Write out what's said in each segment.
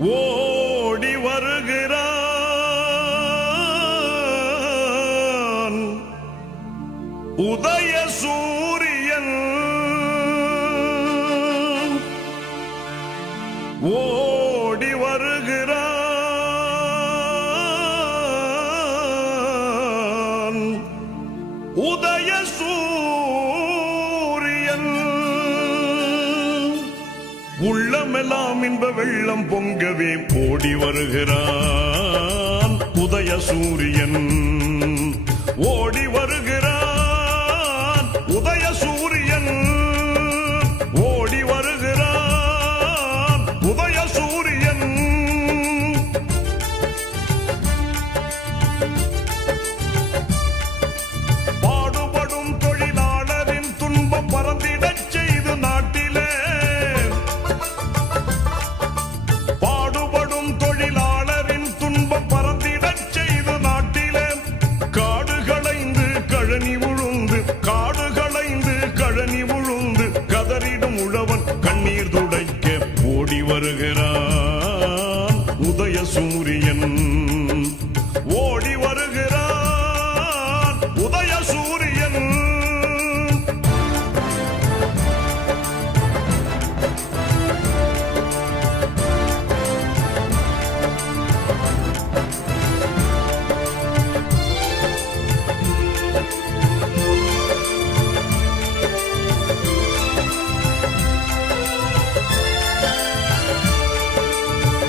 ஓடி வருகிறான் உதய சூரியன் ஓடி வருகிறான் உதய சூரியன் உள்ளமெல்லாம் இன்ப வெள்ளம் பொங்கவே ஓடி வருகிறான் உதய சூரியன் ஓடி வருகிறான் உதய சூரியன் ஓடி வருகிறான் உதய சூரியன் பாடுபடும் தொழிலாளரின் துன்பம் பறந்திடச் செய்து நாட்டிலே பாடுபடும் தொழிலாளரின் துன்பம் பறந்திடச் செய்து நாட்டிலே காடு களைந்து கழனி உழுந்து காடு களைந்து கழனி உழுந்து கதறிடும் உழவன் கண்ணீர் துடைக்க ஓடி வருகிறான் உதய சூரியன் ஓடி வருகிறான் உதய சூரியன்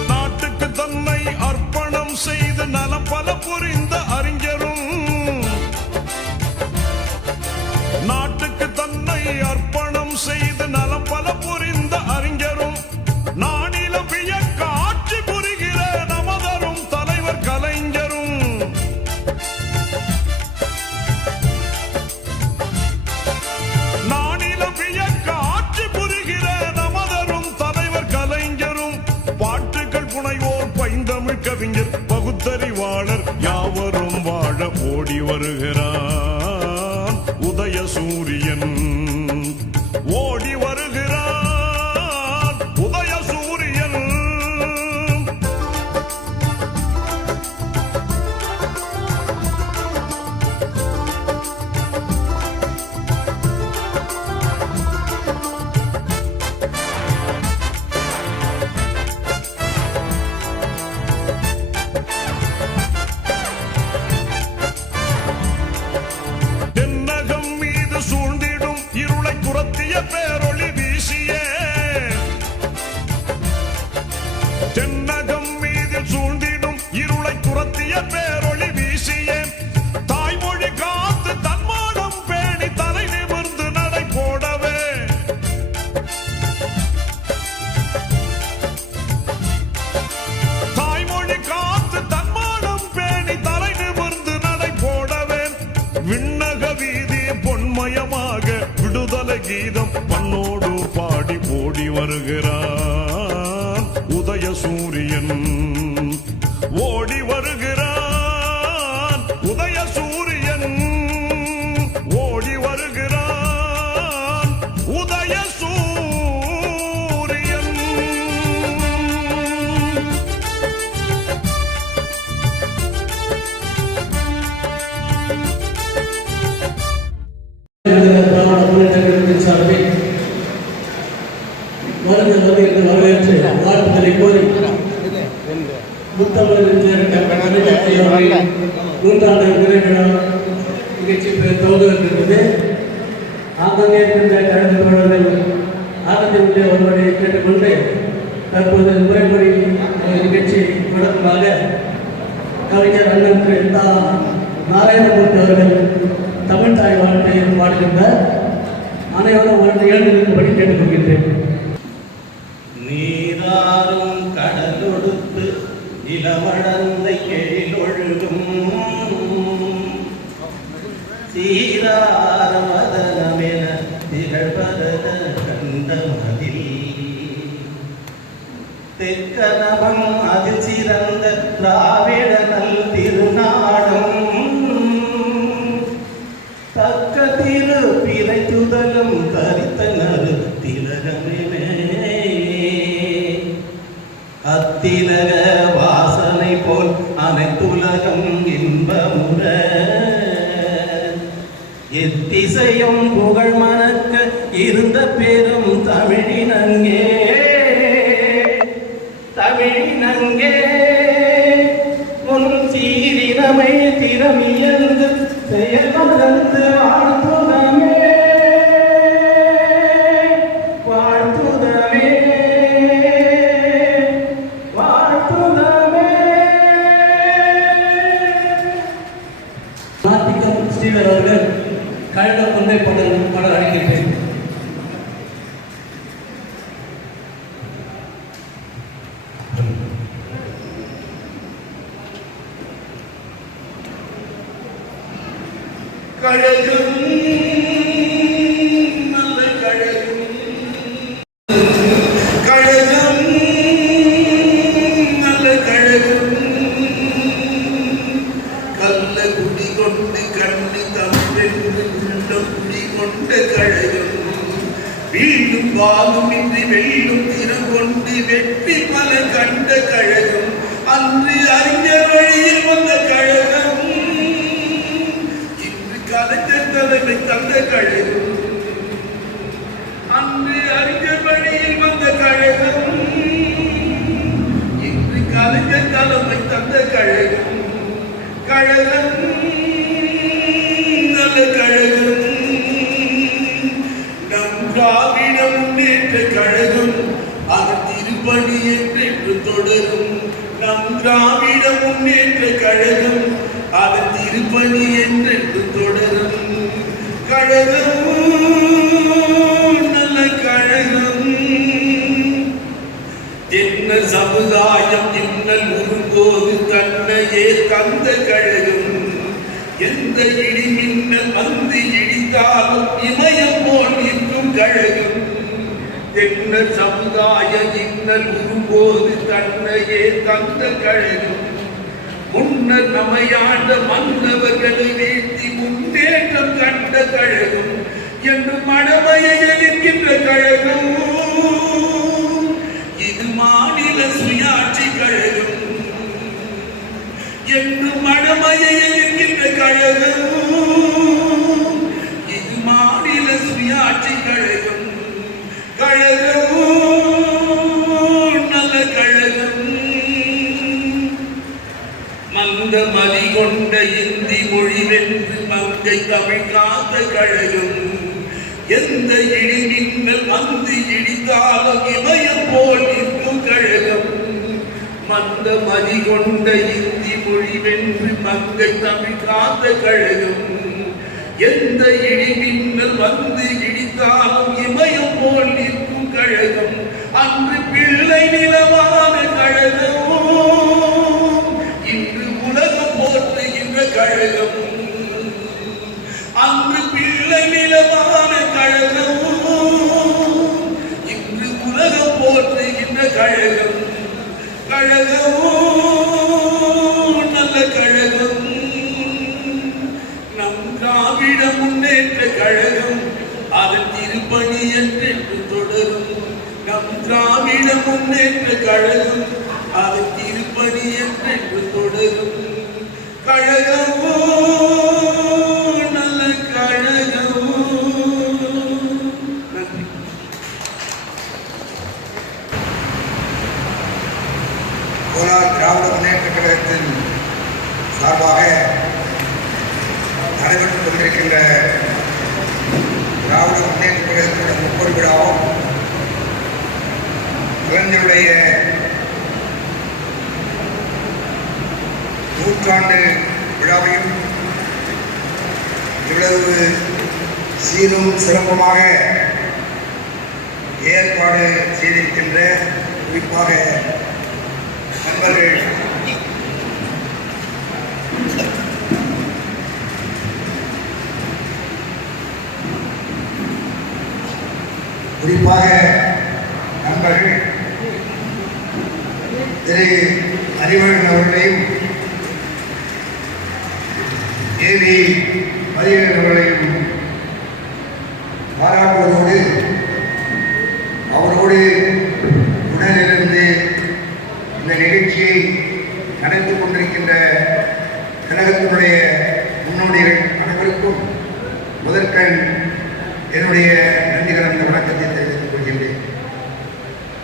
நாட்டுக்கு தன்னை அர்ப்பணம் செய்து நலம் பல புரிந்த அறிஞரும் நாட்டுக்கு தன்னை அர்ப்பணம் செய்து நலம் பல புரிந்த அறிஞரும் நானிலம் வியக்க ஆட்சி புரிகிற நமதரும் தலைவர் கலைஞரும் நானிலம் வியக்க ஆட்சி புரிகிற நமதரும் தலைவர் கலைஞரும் பாட்டுகள் புனைவோர் பைந்தமிழ் கவிஞர் பகுத்தறிவாளர் யாவரும் வாழ ஓடி வருகிறான் உதய சூரியன் ஓடி வருகிறான் உதய சூரியன் தென்னகம் மீது சூழ்ந்திடும் இருளை துரத்திய பேரொளி வீசியே தென்னகம் மீது சூழ்ந்திடும் இருளை துரத்திய பேரொளி வீசியே தாய்மொழி காத்து தன்மானம் பேணி தலை நிமிர்ந்து நடை போடவே தாய்மொழி காத்து தன்மானம் பேணி தலை நிமிர்ந்து நடை போடவே விண்ணக வீதி பொன்மயமாக விடுதலை கீதம் பண்ணோடு பாடி ஓடி வருகிறான் உதய சூரியன் ஓடி வருகிறான் உதய சூரியன் ஓடி வருகிறான் உதய சூரியன் திராவிட முன்னேற்ற கழகத்தின் சார்பில் வரவேற்று வாழ்த்துக்களை கோரி முத்தமிழர் நூற்றாண்டு நிறைவு நிகழ்ச்சி துவங்குகிறது. ஆங்காங்கே இருக்கின்ற கழக தோழர்கள் ஆனந்தமுள்ளே ஒருவரை கேட்டுக்கொண்டு தற்போது முறைப்படி நிகழ்ச்சி தொடர்பாக கவிஞர் அண்ணன் நாராயணமூர்த்தி அவர்கள் தமிழ் தாய் வாழ்த்தை பாடுகின்றார். அனைவரும் எழுந்திருக்கும்படி கேட்டுக்கொள்கின்றேன். நீராறும் கடலொடுத்து இளமடந்தை எழிலொழுகும் சீராரமதனமென திகழ்வதன கண்டமதில் தெற்கனவம் அதில் சிறந்த திராவிட நல் திருநாடும் தக்க திரு பிறை துதலும் தரித்த நறு திலகமே அத்திலக வாசனை போல் அனைத்துலகம் இன்பமுற எத்திசையும் புகழ் மணக்க இருந்த பெரும் தமிழினங்கே முன் சீரினமை திறமியந்து செயல் மறந்து வாழ்த்துதமே வாழ்த்துதமே வாழ்த்துதமே. நாத்திகம் ஸ்ரீவர் அவர்கள் கழக கொண்டை பாடல் அளிக்கின்றேன். கழகம் நல்ல கழகம் கழகம் நல்ல கழகம் கல்ல குடி கொண்டு கண்ணி தமிழென்று உள்ளம் குடி கொண்ட கழகம் வீண்டும் வாழும் இன்றி வெல்லும் திருகொண்டு வெற்றி பல கண்ட கழகம் அன்று அறிஞர் வழியில் வந்த கழகம் கலைஞர் தலைமை தந்த கழகம் அன்று அறிஞர் வழியில் வந்த கழகம் இன்று கலைஞர் தலைமை தந்த கழகம் கழகம் நல்ல கழகம் நம் திராவிட முன்னேற்ற கழகம் அதன் திருப்பணி என்று தொடரும். நம் திராவிட முன்னேற்ற கழகம் அதன் திருப்பணி என்று தொடரும். கழகம் நல்ல கழகம் என்ன சமுதாயம் இன்னல் உரும்போது தன்னையே தந்த கழகம் எந்த இடி மின்னல் வந்து இடித்தாலும் இமயம் போல் நிற்கும் கழகம் என்ன சமுதாய இன்னல் உரும்போது தன்னையே தந்த கழகம் முன்னர் நமையாண்ட மன்னவர்களை வீழ்த்தி முன்னேற்றம் கண்ட கழகம் என்று மடமையை எதிர்க்கின்ற கழகம் இது மாநில சுயாட்சி கழகம் என்று மடமையை எதிர்க்கின்ற கழகம் இது மாநில சுயாட்சி கழகம் கழகம் நல்ல கழகம் மந்த மதி கொண்ட இந்தி மொழி வென்று மங்கை தமிழ் காத்த கழகம் எந்த இடி மின்னல் வந்து இடித்தாலும் இமயம் போல் நிற்கும் கழகம் மந்த மதி கொண்ட இந்தி மொழி வென்று மங்கை தமிழ் காத்த கழகம் எந்த இடி மின்னல் வந்து இடித்தாலும் இமயம் போல் நிற்கும் கழகம் அன்று பிள்ளை நிலமான கழகம் இன்று உலகம் போற்றுகின்ற கழகம் அன்று பிள்ளை நிலமான கழகம் இன்று உலகம் போற்றுகின்ற கழகம் கழகம் நல்ல கழகம் நம் திராவிட முன்னேற்ற கழகம் அதன் திருப்பணி என்று தொடரும். நம் திராவிட முன்னேற்ற கழகம் அதன் திருப்பணி என்று தொடரும். கழகம் நல்ல கழகம். நன்றி. கோலார் திராவிட முன்னேற்ற கழகத்தின் சார்பாக நடைபெற்றுக் கொண்டிருக்கின்ற திராவிட முன்னேற்ற கழகத்தினுடைய முப்பொரு விழாவும் கலைஞருடைய நூற்றாண்டு விழாவையும் இவ்வளவு சீரும் சிறப்புமாக ஏற்பாடு செய்திருக்கின்ற குறிப்பாக நண்பர்கள் திரு அறிவழகன் அவர்களையும் ஏவி மதியழகன் அவர்களையும் பாராட்டுவதோடு அவரோடு உடனிருந்து கூடியிருக்கின்ற கழகத்தினுடைய முன்னோடிகள் அனைவருக்கும் முதற்கண் என்னுடைய நன்றி கலந்த வணக்கத்தை தெரிவித்துக் கொள்கின்றேன்.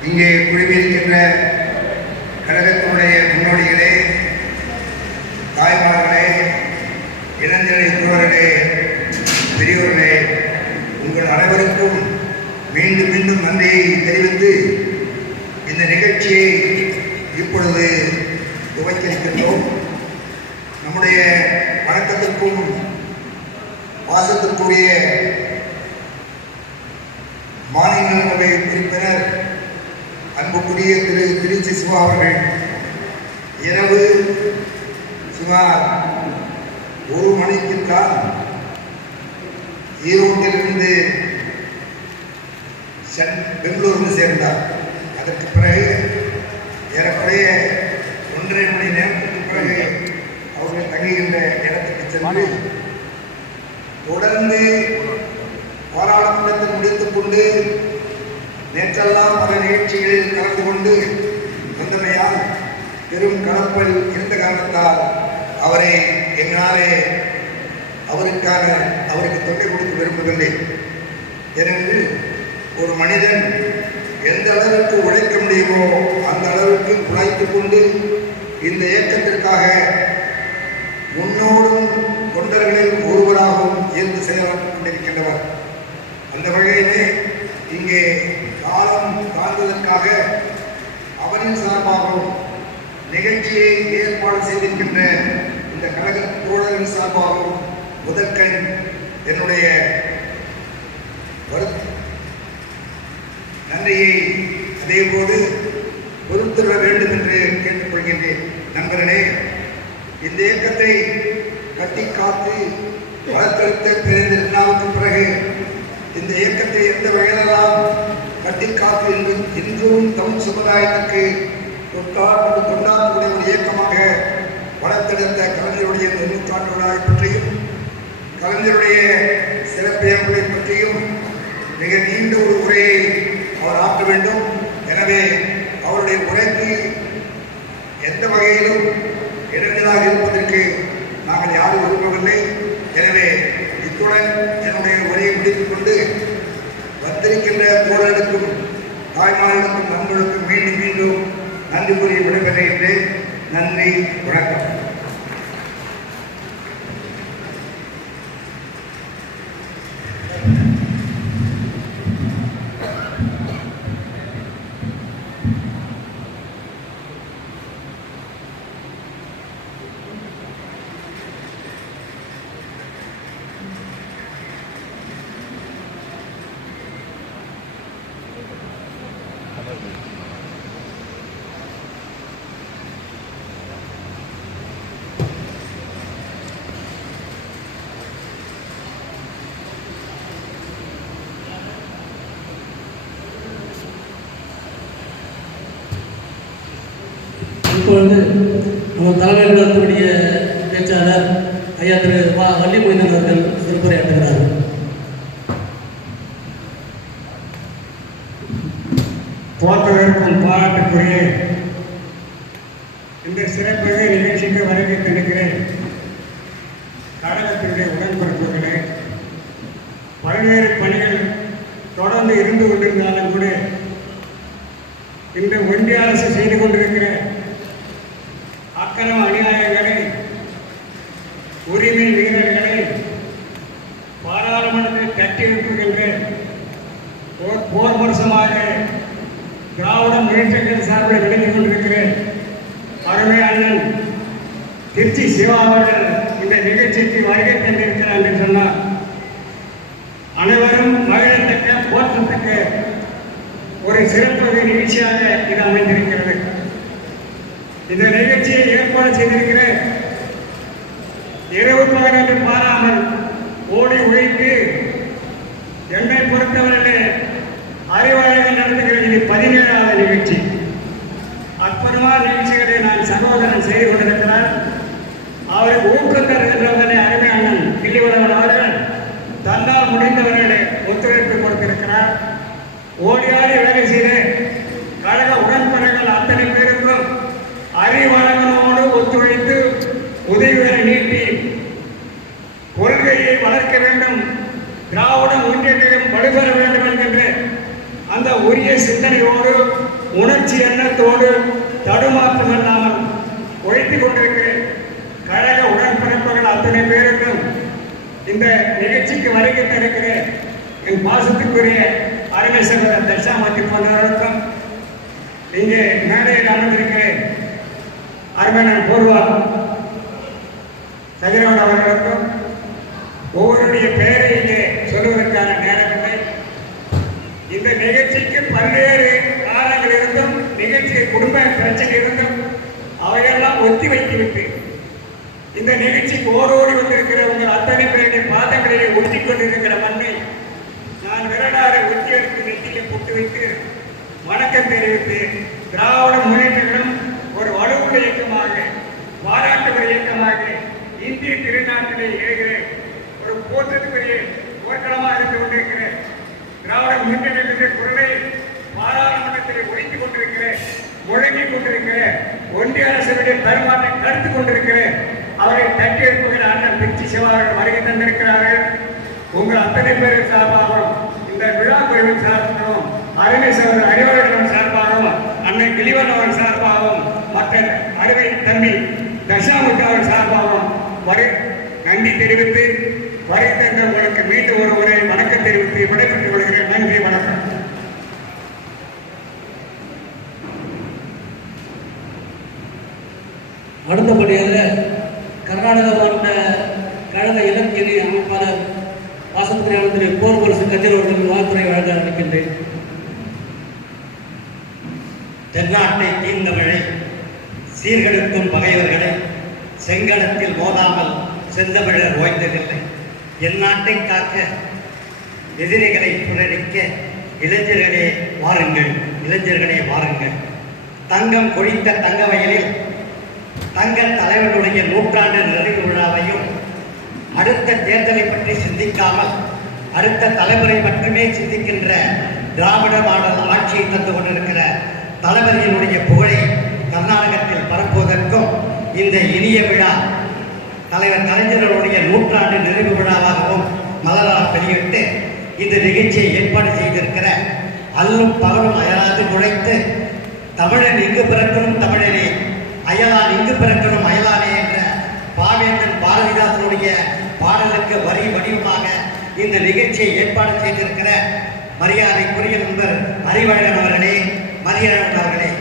இங்கே குழுமியிருக்கின்ற கழகத்தினுடைய முன்னோடிகளே, தாய்மார்களே, இளைஞரை உறவர்களே, பெரியோர்களே, உங்கள் அனைவருக்கும் மீண்டும் மீண்டும் நன்றியை தெரிவித்து இந்த நிகழ்ச்சியை இப்பொழுது துவக்கி இருக்கின்றோம். நம்முடைய வணக்கத்திற்கும் பாசத்திற்குரிய மாநிலங்களவை உறுப்பினர் அன்புக்குரிய திரு திருச்சி சிவா அவர்கள் இரவு சுமார் 1 மணிக்கு தான் ஈரோட்டிலிருந்து பெங்களூருக்கு சேர்ந்தார். அதற்கு பிறகு ஏறக்குறைய 1.5 மணி நேரத்துக்கு பிறகு அவர்கள் தங்குகின்ற இடத்துக்கு சென்று தொடர்ந்து பாராளுமன்றத்தை முடித்துக் கொண்டு நேற்றெல்லாம் பல நிகழ்ச்சிகளில் கலந்து கொண்டு வந்தமையால் பெரும் கலப்பல் இருந்த காரணத்தால் அவரை எங்களாலே அவருக்கு தொகை கொடுக்க விரும்பவில்லை. ஏனென்று ஒரு மனிதன் எந்த அளவிற்கு உழைக்க முடியுமோ அந்த அளவிற்கு உழைத்துக் கொண்டு இந்த இயக்கத்திற்காக முன்னோடும் தொண்டர்களில் ஒருவராகவும் இருந்து செயல்பட்டுக் கொண்டிருக்கின்றவர். அந்த வகையிலே இங்கே காலம் தாழ்ந்ததற்காக அவரின் சார்பாகவும் நிகழ்ச்சியை ஏற்பாடு செய்திருக்கின்ற இந்த கழக தோழரின் சார்பாகவும் முதற்கண் என்னுடைய நன்றியை அதேபோது பொறுத்துவிட வேண்டும் என்று கேட்டுக்கொள்கின்றேன். நண்பர்களே, இந்த இயக்கத்தை கட்டி காத்து வளர்த்தெடுத்த பேரறிஞருக்கு பிறகு இந்த இயக்கத்தை எந்த வகையிலெல்லாம் கட்டி காத்து இன்றும் தமிழ் சமுதாயத்திற்கு தொண்டாற்றக்கூடிய ஒரு இயக்கமாக வளர்த்தெடுத்த கலைஞருடைய நூற்றாண்டு விழாவை பற்றியும் கலைஞருடைய சிறப்பியல்புகளை பற்றியும் மிக நீண்ட ஒரு உரையை அவர் ஆற்ற வேண்டும். எனவே அவருடைய உரைக்கு எந்த வகையிலும் இடைஞ்சலாக இருப்பதற்கு நாங்கள் யாரும் விரும்பவில்லை. எனவே இத்துடன் என்னுடைய உரையை முடித்துக் கொண்டு வந்திருக்கின்ற தோழர்களுக்கும் தாய்மார்களுக்கும் நண்பர்களுக்கும் மீண்டும் மீண்டும் நன்றி கூறி விடைபெறுகின்றேன். நன்றி, வணக்கம். இப்பொழுது நம்ம தலைமையில் நடத்தக்கூடிய பேச்சாளர் ஐயா திரு வள்ளி மொய்தீன் அவர்கள் சிறப்புரையாற்றுகிறார். போற்றதற்கும் பாராட்டுக்குரிய இந்த சிறப்பாக நிகழ்ச்சிக்கு வருகை தருகிறேன். கழகத்தினுடைய உடன்பிறப்புகளே, பல்வேறு பணிகள் தொடர்ந்து இருந்து கொண்டிருந்தாலும் கூட இந்த ஒன்றிய அரசு செய்து கொண்டிருக்கிற அக்கிரம அநியாயங்களை, உரிமை மீறல்களை பாராளுமன்றத்தில் தட்டி எழுப்புகின்ற போர் வருஷமாக திராவிட முன்னேற்றங்கள் சார்பில் விளங்கிக் கொண்டிருக்கிறேன். அருமை அண்ணன் திருச்சி சிவா அவர்கள் இந்த நிகழ்ச்சிக்கு வருகை தந்திருக்கிறார் என்று சொன்னார். அனைவரும் மகிழத்தக்க, போற்றத்தக்க ஒரு சிறப்பு நிகழ்ச்சியாக இது அமைந்திருக்கிறது. இந்த நிகழ்ச்சியை ஏற்பாடு செய்திருக்கிற இரவு பகல் பாராமல் ஓடி உழைத்து என்னை பொறுத்தவரையிலே அறிவாளர்கள் நடத்துகிற இது 17வது நிகழ்ச்சி. அற்புதமான நிகழ்ச்சிகளை நான் சகோதரன் செய்து கொண்டிருக்கிறார். அவருக்கு ஊக்கம் தருகின்றவர்களை அருமை அண்ணன் கிள்ளிவளவன் அவர்கள் தன்னால் முடிந்தவர்களை ஒத்துழைப்பு கொடுத்திருக்கிறார். ஓடியாடி வேலை செய்து கழக உடன்படைகள் அத்தனை பேருக்கும் அறிவாளர்களோடு ஒத்துழைத்து உணர்ச்சி எண்ணத்தோடு தடுமாற்றம் இல்லாமல் உழைத்துக் கொண்டிருக்கிறேன். கழக உடன்பிறப்புகள் அத்தனை பேருக்கும் இந்த நிகழ்ச்சிக்கு வருகை தருகிற என் பாசத்துக்குரிய அருமை சகோதரர் தட்சாமூர்த்தி போன்றவர்களுக்கும் இங்கே மேடையில் அமர்ந்திருக்கிறேன் அருமையான பூர்வா சகிரவன் அவர்களுக்கும் ஒவ்வொருடைய பெயரை இங்கே சொல்வதற்கான நேரமில்லை. இந்த நிகழ்ச்சிக்கு பல்வேறு காரணங்கள் இருந்தும் நிகழ்ச்சி குடும்ப பிரச்சனை இருந்தும் அவையெல்லாம் ஒத்தி வைத்துவிட்டு இந்த நிகழ்ச்சிக்கு ஓடோடி வந்திருக்கிற உங்கள் அத்தனை பேருடைய பாதங்களிலே ஒட்டி கொண்டிருக்கிற மண்ணை நான் விரலாறு ஒத்தி எடுத்து நெற்றியை போட்டு வைத்து வணக்கம் தெரிவித்து திராவிட முன்னேற்றங்களும் ஒரு வலுவுள்ள இயக்கமாக பாராட்டுகிற இயக்கமாக இந்திய திருநாட்டிலே ஏகிற ஒரு போற்றத்துக்குரிய போர்க்களமாக இருந்து கொண்டிருக்கிற திராவிட முன்னேற்ற குரலை பாராளுமன்றத்தில் ஒழித்துக் கொண்டிருக்கிற முழங்கிக் கொண்டிருக்கிற ஒன்றிய அரசுடைய தருமானை கருத்து கொண்டிருக்கிற அவரை தட்டி எழுப்புகிற அண்ணன் பிச்சி சிவார்கள் வருகை தந்திருக்கிறார்கள். உங்கள் அத்தனை பேர் சார்பாகவும் இந்த விழா குழுவின் சார்பாகவும் அருமை சகோதரர் அறிவாளர்கள் சார்பாகவும் அண்ணன் கிளிவன் அவர்கள் சார்பாகவும் மற்ற அருமை தம்பி தட்சாமூர்த்தி அவர்கள் சார்பாகவும் நன்றி தெரிவித்து வருகை தந்த உங்களுக்கு மீண்டும் ஒரு முறை வணக்கம் தெரிவித்து விடைபெற்றுக் கொள்கிறேன். நன்றி, வணக்கம். அடுத்தபடியாக கர்நாடக மாநில கழக இலக்கிய அமைப்பாளர் வாசத்துறை போர்வரசு கதிர் அவர்கள் வாழ்த்துறை வழங்க அளிக்கின்றேன். தென்னாட்டை தீர்ந்தவழை சீர்கெடுக்கும் பகைவர்களை செங்கடத்தில் மோதாமல் செந்தமிழர் ஓய்ந்ததில்லை. என் நாட்டை காக்க எதிரிகளை புரடிக்க இளைஞர்களே வாருங்கள், இளைஞர்களே வாருங்கள். தங்கம் கொழித்த தங்க வயலில் தங்க தலைவனுடைய நூற்றாண்டு நிறைவு விழாவையும் அடுத்த தேர்தலை பற்றி சிந்திக்காமல் அடுத்த தலைமுறை மட்டுமே சிந்திக்கின்ற திராவிட மாடல் ஆட்சியை தந்து கொண்டிருக்கிற தளபதியினுடைய புகழை கர்நாடகத்தில் பரப்புவதற்கும் இந்த இனிய விழா தலைவர் கலைஞர்களுடைய நூற்றாண்டு நிறைவு விழாவாகவும் மலராக வெளியிட்டு இந்த நிகழ்ச்சியை ஏற்பாடு செய்திருக்கிற அல்லும் பகலும் அயலாது உழைத்து தமிழன் இங்கு பிறக்கணும் தமிழனே, அயலான் இங்கு பிறக்கணும் அயலானே என்ற பாவேந்தன் பாரதிதாசனுடைய பாடலுக்கு வரி வடிவமாக இந்த நிகழ்ச்சியை ஏற்பாடு செய்திருக்கிற மரியாதைக்குரிய நண்பர் அறிவழகன் அவர்களே, மரியழகன் அவர்களே,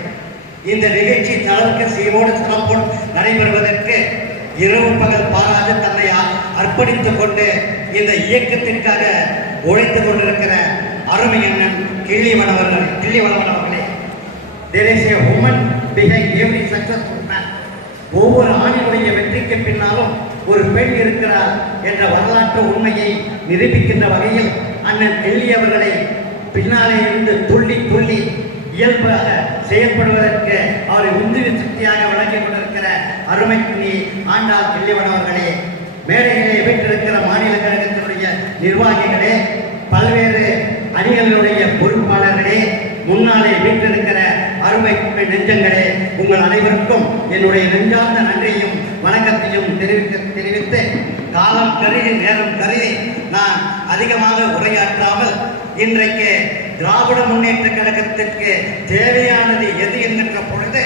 இந்த நிகழ்ச்சி தளவுக்கு சீரோடு சிறப்போடு நடைபெறுவதற்கு இரவு பகல் பாராது தன்னை அர்ப்பணித்துக் கொண்டு இந்த இயக்கத்திற்காக உழைத்துக் கொண்டிருக்கிற அருமை அண்ணன் கிள்ளிவளவன் அவர்களே, there is a woman behind every successful man. ஒவ்வொரு ஆணினுடைய வெற்றிக்கு பின்னாலும் ஒரு பெண் இருக்கிறார் என்ற வரலாற்று உண்மையை நிரூபிக்கின்ற வகையில் அண்ணன் டெல்லி அவர்களை பின்னாலே இருந்து துள்ளி துள்ளி இயல்பாக செயல்படுவதற்கு அவரை உந்துவி சக்தியாக வழங்கிக் கொண்டிருக்கிற அருமைக்குனி ஆண்டாள் கிள்ளிவன் அவர்களே, மேடையிலே வீட்டிருக்கிற மாநில கழகத்தினுடைய நிர்வாகிகளே, பல்வேறு அணிகளுடைய பொறுப்பாளர்களே, முன்னாலே வீட்டிருக்கிற அருமை நெஞ்சங்களே, உங்கள் அனைவருக்கும் என்னுடைய நெஞ்சார்ந்த நன்றியையும் வணக்கத்தையும் தெரிவித்து காலம் கருதி நேரம் கருதி நான் அதிகமாக உரையாற்றாமல் இன்றைக்கு திராவிட முன்னேற்ற கழகத்திற்கு தேவையானது எது என்கின்ற பொழுது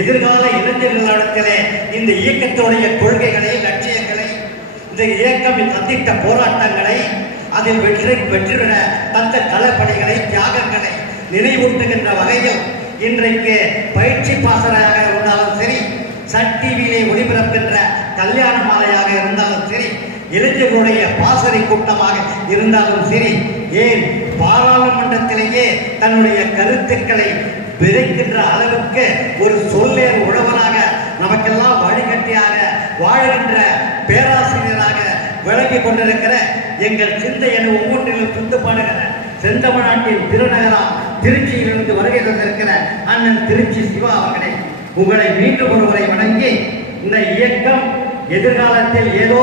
எதிர்கால இளைஞர்களிடத்திலே இந்த இயக்கத்துடைய கொள்கைகளை, லட்சியங்களை, இந்த இயக்கம் சந்தித்த போராட்டங்களை, அதில் வெற்றிவிட தந்த களப்பணிகளை, தியாகங்களை நினைவூட்டுகின்ற வகையில் இன்றைக்கு பயிற்சி பாசறையாக இருந்தாலும் சரி, சன் டிவியிலே ஒளிபரப்புகின்ற கல்யாண மாலையாக இருந்தாலும் சரி, இளைஞர்களுடைய பாசறை கூட்டமாக இருந்தாலும் சரி, ஏன் பாராளுமன்றத்திலேயே தன்னுடைய கருத்துக்களை விதைக்கின்ற அளவுக்கு ஒரு சொல்லேர் உழவராக நமக்கெல்லாம் வழிகட்டியாக வாழ்கின்ற பேராசிரியராக விளங்கி கொண்டிருக்கிற எங்கள் சிந்தையன் ஒவ்வொன்றிலும் துண்டு பாடுகிற செந்தமிழ்நாட்டின் திருநகரம் திருச்சியிலிருந்து வருகை தந்திருக்கிற அண்ணன் திருச்சி சிவா அவர்களே, உங்களை மீண்டும் ஒருவரை வணங்கி இந்த இயக்கம் எதிர்காலத்தில் ஏதோ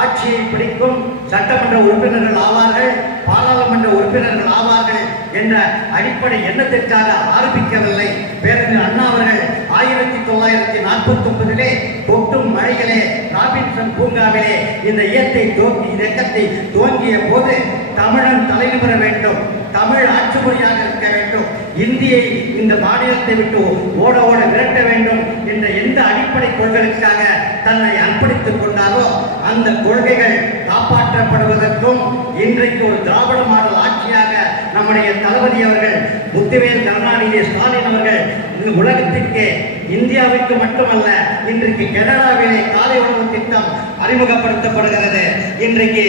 ஆட்சியை பிடிக்கும் சட்டமன்ற உறுப்பினர்கள் ஆவார்கள், பாராளுமன்ற உறுப்பினர்கள் ஆவார்கள் என்ற அடிப்படை எண்ணத்திற்காக ஆரம்பிக்கவில்லை. பேரறிஞர் அண்ணா அவர்கள் 1949 கொட்டும் மழையிலே ராபின்சன் பூங்காவிலே இந்த இயக்கத்தை துவங்கிய போது தமிழன் தலைநிமிர வேண்டும், தமிழ் ஆட்சி மொழியாக இருக்க வேண்டும் இந்தியை இந்த மாநிலத்தை விட்டு ஓட ஓட விரட்ட வேண்டும் என்ற எந்த அடிப்படை கொள்கைகளுக்காக தன்னை அர்ப்பணித்துக் கொண்டாரோ அந்த கொள்கைகள் காப்பாற்றப்படுவதற்கும் இன்றைக்கு ஒரு திராவிட மாடல் ஆட்சியாக நம்முடைய தளபதி அவர்கள் முத்துவேல் கருணாநிதி ஸ்டாலின் அவர்கள் இந்த உலகத்திற்கு இந்தியாவிற்கு மட்டுமல்ல இன்றைக்கு கனடாவிலே காலை உணவு திட்டம் அறிமுகப்படுத்தப்படுகிறது. இன்றைக்கு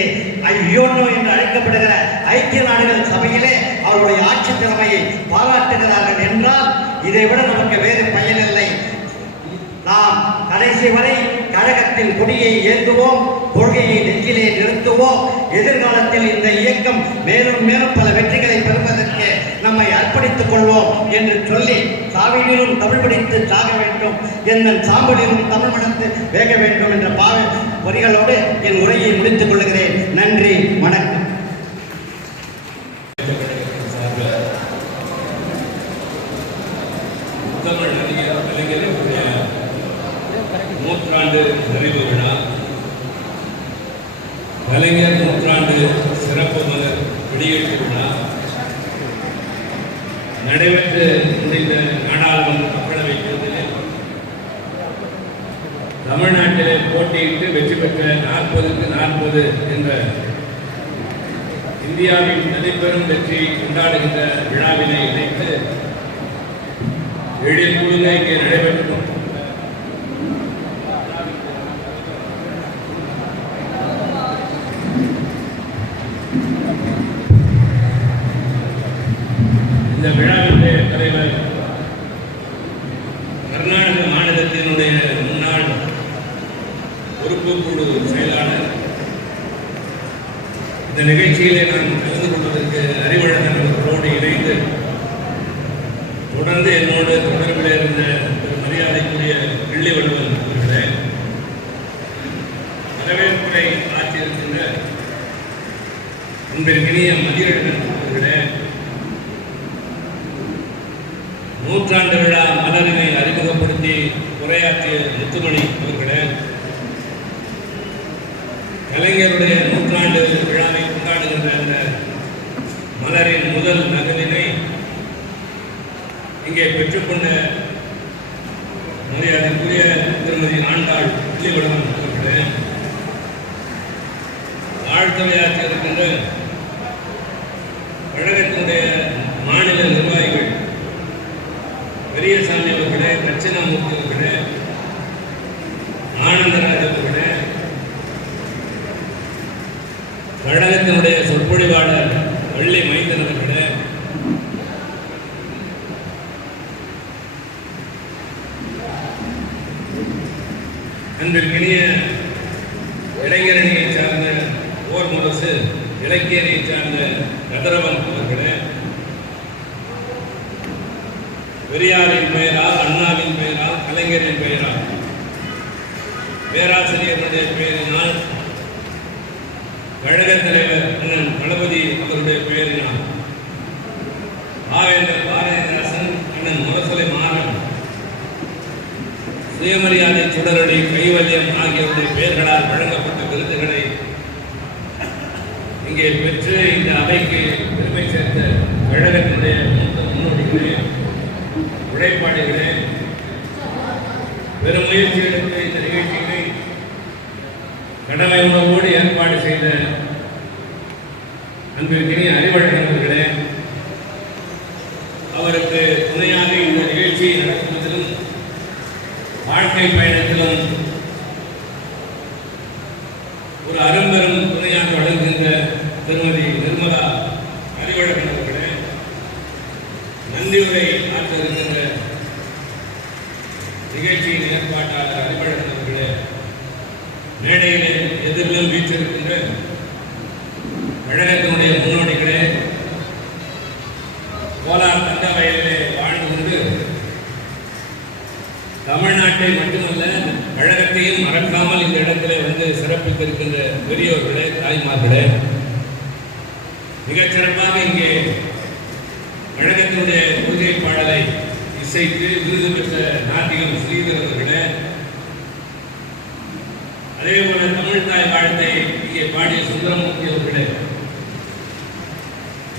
யோனோ என்று அழைக்கப்படுகிற ஐக்கிய நாடுகள் சபையிலே அவருடைய ஆட்சி திறமையை பாராட்டுகிறார்கள் என்றால் இதைவிட நமக்கு வேறு பயனில்லை. நாம் கடைசி வரை கழகத்தின் கொடியை ஏற்றுவோம், கொள்கையை நெஞ்சிலே நிறுத்துவோம். எதிர்காலத்தில் இந்த இயக்கம் மேலும் மேலும் பல வெற்றிகளை பெறுவதற்கு நம்மை அர்ப்பணித்துக் கொள்வோம் என்று சொல்லி சாவினிலும் தமிழ் படித்து சாக வேண்டும், எந்த சாம்பலிலும் தமிழ் மனத்து வேக வேண்டும் என்ற வரிகளோடு என் உரையை முடித்துக் கொள்கிறேன். நன்றி, வணக்கம். நூற்றாண்டு நிறைவு விழா, கலைஞர் நூற்றாண்டு சிறப்பு மலர் வெளியீட்டு விழா நடைபெற்று முடிந்த நாடாளுமன்ற மக்களவை தேர்தலில் தமிழ்நாட்டிலே போட்டியிட்டு வெற்றி பெற்ற 40க்கு 40 என்ற இந்தியாவின் தனிப்பெரும் வெற்றி கொண்டாடுகின்ற விழாவினை இணைத்து எழில் குழுங்க இங்கே நடைபெற்று இந்த விழாவினுடைய தலைவர் கர்நாடக மாநிலத்தினுடைய முன்னாள் பொறுப்பு குழு செயலாளர். இந்த நிகழ்ச்சியிலே நான் கலந்து கொள்வதற்கு அறிவழகன் அவர்களோடு இணைந்து தொடர்ந்து என்னோடு தொடர்பில் இருந்த மரியாதைக்குரிய கிள்ளிவள்ளுவன் அவர்களே, வரவேற்புரை ஆற்றியிருக்கின்ற அன்பிற்கினிய மதியழகன் அவர்களே, நூற்றாண்டு விழா மலரினை அறிமுகப்படுத்தி உரையாற்றிய முத்துமணி அவர்களே, கலைஞருடைய நூற்றாண்டு விழாவை கொண்டாடுகின்ற அந்த மலரின் முதல் நகலினை இங்கே பெற்றுக்கொண்ட மரியாதைக்குரிய திருமதி ஆண்டாள் கிள்ளிவளவன் அவர்களே, வாழ்த்துரையாற்றி இருக்கின்ற கழகத்தினுடைய மாநில நிர்வாகிகள் பெரியசாமி அவர்களே, தட்சிணாமூர்த்தி அவர்களே, ஆனந்தராஜ் அவர்களே, கழகத்தினுடைய சொற்பொழிவாளர் வள்ளி மைந்தன் அவர்களே, அன்பிற்கினிய இளைஞரணியை சார்ந்த ஓர் முரசு இலக்கியனை சார்ந்த கதிரவன் அவர்களே, பெரியாரின் பெயரால், அண்ணாவின் பெயரால், கலைஞரின் பெயரால், பேராசிரியருடைய பெயரினால், கழக தலைவர் அண்ணன் தளபதி அவருடைய பெயரினால், ஆவேந்தர் பாரதிதாசன், அண்ணன் முரசொலை மாறன், சுயமரியாதை சுடரொளி கைவல்யம் ஆகியோருடைய பெயர்களால் வழங்கப்பட்ட விருதுகளை இங்கே பெற்று இந்த அவைக்கு பெருமை சேர்த்த கழகத்தினுடைய முன்னோடிகளே, உழைப்பாளிகளே, பெரும் முயற்சி எடுத்து இந்த நிகழ்ச்சிகளை கடமை உணர்வோடு ஏற்பாடு செய்த அன்பிற்கினிய அறிவழகன் அவர்களே, அவருக்கு துணையாக இந்த நிகழ்ச்சியை நடத்துவதிலும் வாழ்க்கை பயணத்திலும் ஒரு அரும்பெரும் துணையாக வழங்குகின்ற திருமதி நிர்மலா அறிவழகன் அவர்களே, நன்றியுரை ஆற்ற இருக்கின்ற நிகழ்ச்சியின் ஏற்பாட்டாளர் அறிவழகன் அவர்களே, மேடையிலே எதிரிலும் வீற்றிருக்கின்ற கழகத்தினுடைய முன்னோடிகளே, கோலார் தங்க வயலிலே வாழ்ந்து கொண்டு தமிழ்நாட்டை மட்டுமல்ல கழகத்தையும் மறக்காமல் இந்த இடத்திலே வந்து சிறப்பித்திருக்கின்ற பெரியோர்களே, தாய்மார்களே, மிகச்சிறப்பாக இங்கே கழகத்தினுடைய கொள்கை பாடலை இசைத்து விருது பெற்ற நாட்டிகம் ஸ்ரீதர் அவர்களே, அதே போல தமிழ்தாய் வாழ்த்தை இங்கே பாடிய சுந்தரமூர்த்தி அவர்களே,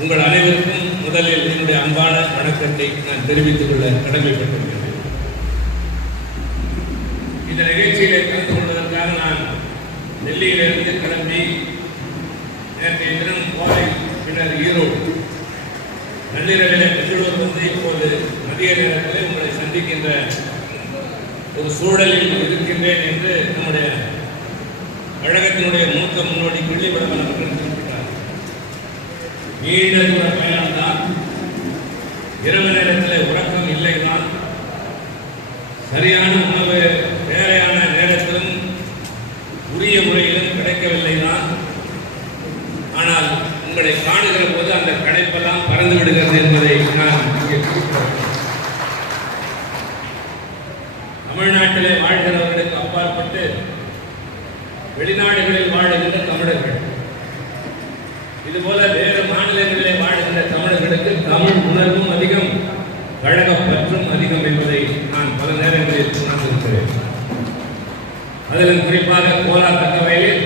உங்கள் அனைவருக்கும் முதலில் என்னுடைய அன்பான வணக்கத்தை நான் தெரிவித்துக் கொள்ள கடமைப்பட்டிருக்கிறேன். இந்த நிகழ்ச்சியிலே கலந்து கொள்வதற்காக நான் டெல்லியிலிருந்து கிளம்பி நேற்றைய தினம் கோவை, பின்னர் ஈரோடு, நள்ளிரவிலே பெங்களூர் வந்து இப்போது மதிய நேரத்தில் உங்களை சந்திக்கின்ற ஒரு சூழலில் இருக்கின்றேன் என்று நம்முடைய கழகத்தினுடைய மூத்த முன்னோடி கிள்ளிவளவன் அவர்கள் குறிப்பிட்டார். நீண்ட தூர பயணம்தான், இரவு நேரத்தில் உறக்கம் இல்லைதான், சரியான உணவு வேலையான நேரத்திலும் உரிய முறையிலும் கிடைக்கவில்லை தான். ஆனால் உங்களை காணுகிற போது அந்த கடைப்பெல்லாம் பறந்து விடுகிறது என்பதை நான் இங்கே குறிப்பிட்டேன். தமிழ்நாட்டிலே வாழ்கிறவர்களுக்கு அப்பாற்பட்டு வெளிநாடுகளில் வாழுகின்ற தமிழர்கள், இதுபோல வேறு மாநிலங்களிலே வாழ்கின்ற தமிழர்களுக்கு தமிழ் உணர்வும் அதிகம், கழக பற்றும் அதிகம் என்பதை நான் பல நேரங்களில் உணர்ந்திருக்கிறேன். அதிலும் குறிப்பாக கோலார் தக்கவயலில்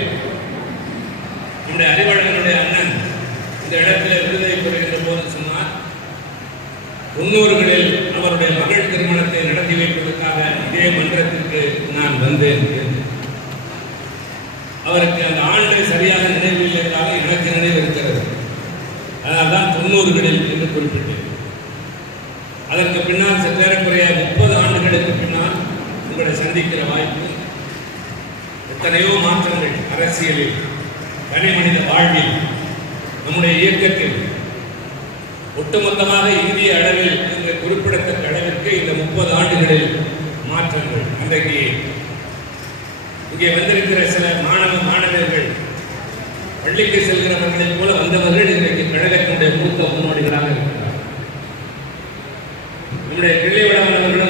நம்முடைய அறிவாளர்களுடைய அண்ணன் இந்த இடத்திலே விருதை பெறுகின்ற போது சொன்னார், 90களில் அவருடைய மகள் திருமணத்தை நடத்தி வைப்பதற்காக இதே மன்றத்திற்கு நான் வந்தேன். அவருக்கு அந்த ஆண்டு சரியாக நினைவில் இருந்தாலும் எனக்கு நினைவு இருக்கிறது. அதனால்தான் 90களில் என்று குறிப்பிட்டேன். அதற்கு பின்னால் சற்றேறக்குறைய 30 ஆண்டுகளுக்கு பின்னால் உங்களை சந்திக்கிற வாய்ப்பு, எத்தனையோ மாற்றங்கள் அரசியலில், தனி மனித வாழ்வில், நம்முடைய இயக்கத்தில், ஒட்டுமொத்தமாக இந்திய அளவில் இங்கு குறிப்பிடத்தக்க அளவிற்கு இந்த 30 ஆண்டுகளில் மாற்றங்கள். அன்றைக்கு இங்கே வந்திருக்கிற சில மாணவர்கள் பள்ளிக்கு செல்கிறவர்களைப் போல வந்தவர்கள் இன்றைக்கு கழகத்தினுடைய மூத்த முன்னோடிகளாக இருக்கிறார். நம்முடைய கிள்ளிவளவன் அவர்கள்